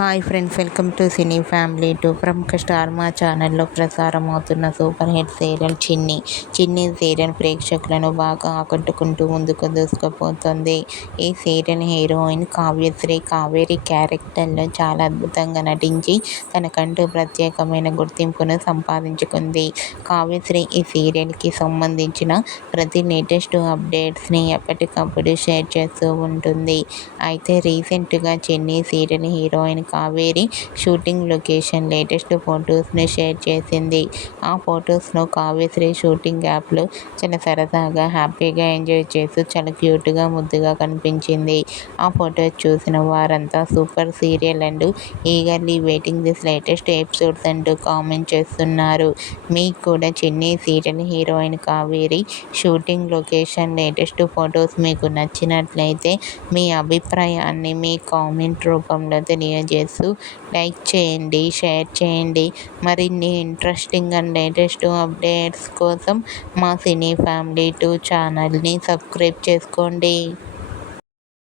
Hi friends, welcome to cine family two. ప్రముఖ star మా ఛానల్లో ప్రసారం అవుతున్న సూపర్ హిట్ సీరియల్ చిన్ని సీరియల్ ప్రేక్షకులను బాగా ఆకట్టుకుంటూ ముందుకు దూసుకుపోతుంది. ఈ సీరియల్ హీరోయిన్ కావ్యశ్రీ కావేరి క్యారెక్టర్లో చాలా అద్భుతంగా నటించి తనకంటూ ప్రత్యేకమైన గుర్తింపును సంపాదించుకుంది. కావ్యశ్రీ ఈ సీరియల్కి సంబంధించిన ప్రతి లేటెస్ట్ అప్డేట్స్ని ఎప్పటికప్పుడు షేర్ చేస్తూ ఉంటుంది. అయితే రీసెంట్గా చిన్ని serial heroine Kaveri shooting location latest ఫొటోస్ని షేర్ చేసింది. ఆ ఫొటోస్లో కావ్యశ్రీ షూటింగ్ యాప్లో చాలా సరదాగా హ్యాపీగా ఎంజాయ్ చేస్తూ చాలా క్యూట్గా ముద్దుగా కనిపించింది. ఆ ఫొటోస్ చూసిన వారంతా super serial and eagerly waiting this latest episodes అంటూ కామెంట్ చేస్తున్నారు. మీకు కూడా చిన్ని serial heroine Kaveri shooting location latest photos మీకు నచ్చినట్లయితే మీ అభిప్రాయాన్ని మీ కామెంట్ రూపంలో తెలియజేస్తూ లైక్ చేయండి, షేర్ చేయండి. మరిన్ని ఇంట్రెస్టింగ్ అండ్ లేటెస్ట్ అప్డేట్స్ కోసం మా సినీ ఫ్యామిలీ 2 ఛానల్ని సబ్స్క్రైబ్ చేసుకోండి.